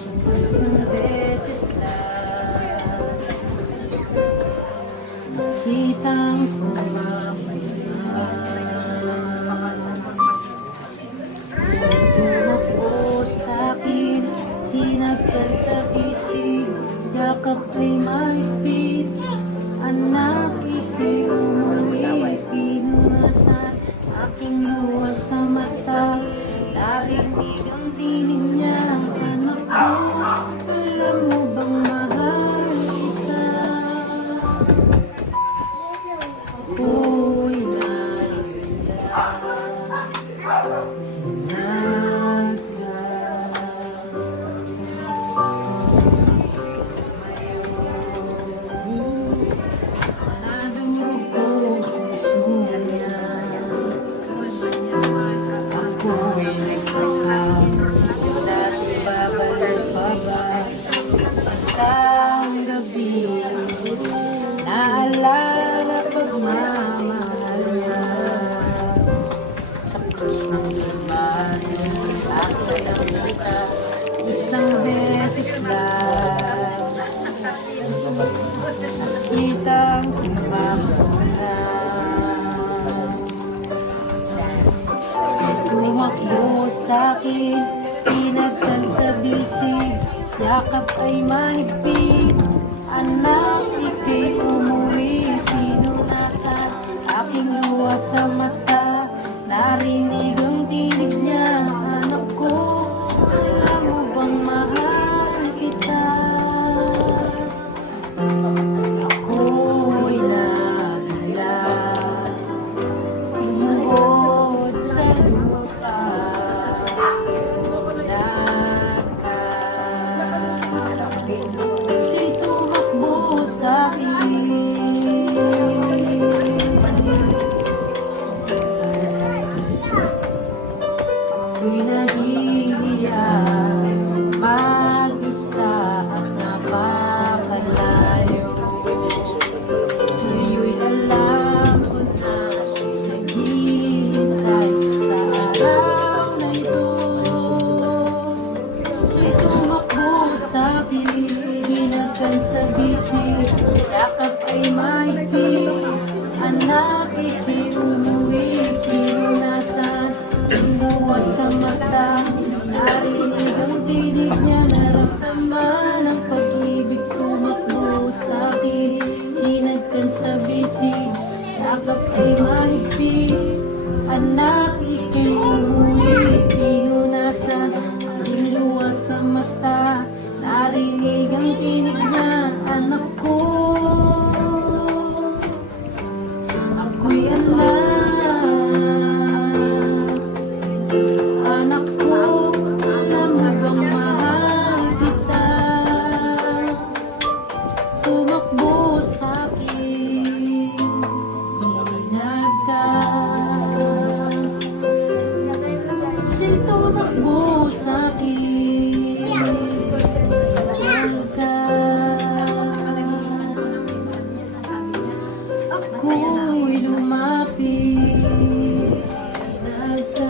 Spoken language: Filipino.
Isang beses lang kitang tumak ko sa'kin, hinagkan sa isip, yakap ay mahigpit, anak ika'y umuwi, pinunasan aking luha sa mata, narinig ang tinig niya, anak ko, alam mo bang mahal kita? Ako'y isang gabi, naalala pagmamahal niya sa krus ng iman, aking nakita isang beses lang kitang kumamula. Tumakbo sa'kin, pinagtan sa bisig, yakap ay mahigpit, anak ika'y umuwi, pinunasan aking luha sa mata, narinig ang tinig niya, anak ko, alam mo bang mahal kita? Ako'y nabigla, lumuhod sa lupa, siya'y tumakbo sa'kin, ako'y nahihiya, mag-isa at napakalayo. Ngayo'y alam ko na siya'y naghihintay sa araw na ito. Siya'y tumakbo sa'kin, hinagkan sa bisig, yakap ay mahigpit, anak ika'y umuwi, pinunasan ang luha sa mata, narinig ang tinig niya, naramdaman ang pag-ibig, tumakbo sa'kin, hinagkan sa bisig, yakap ay mahigpit, anak ika'y umuwi, pinunasan ang luha sa mata, narinig ang tinig niya, anak ko, ako'y anak ko, alam mo bang mahal kita? Tumakbo sa'kin, hinagkan, siya'y tumakbo sa'kin, ako'y lumapit, hinagkan.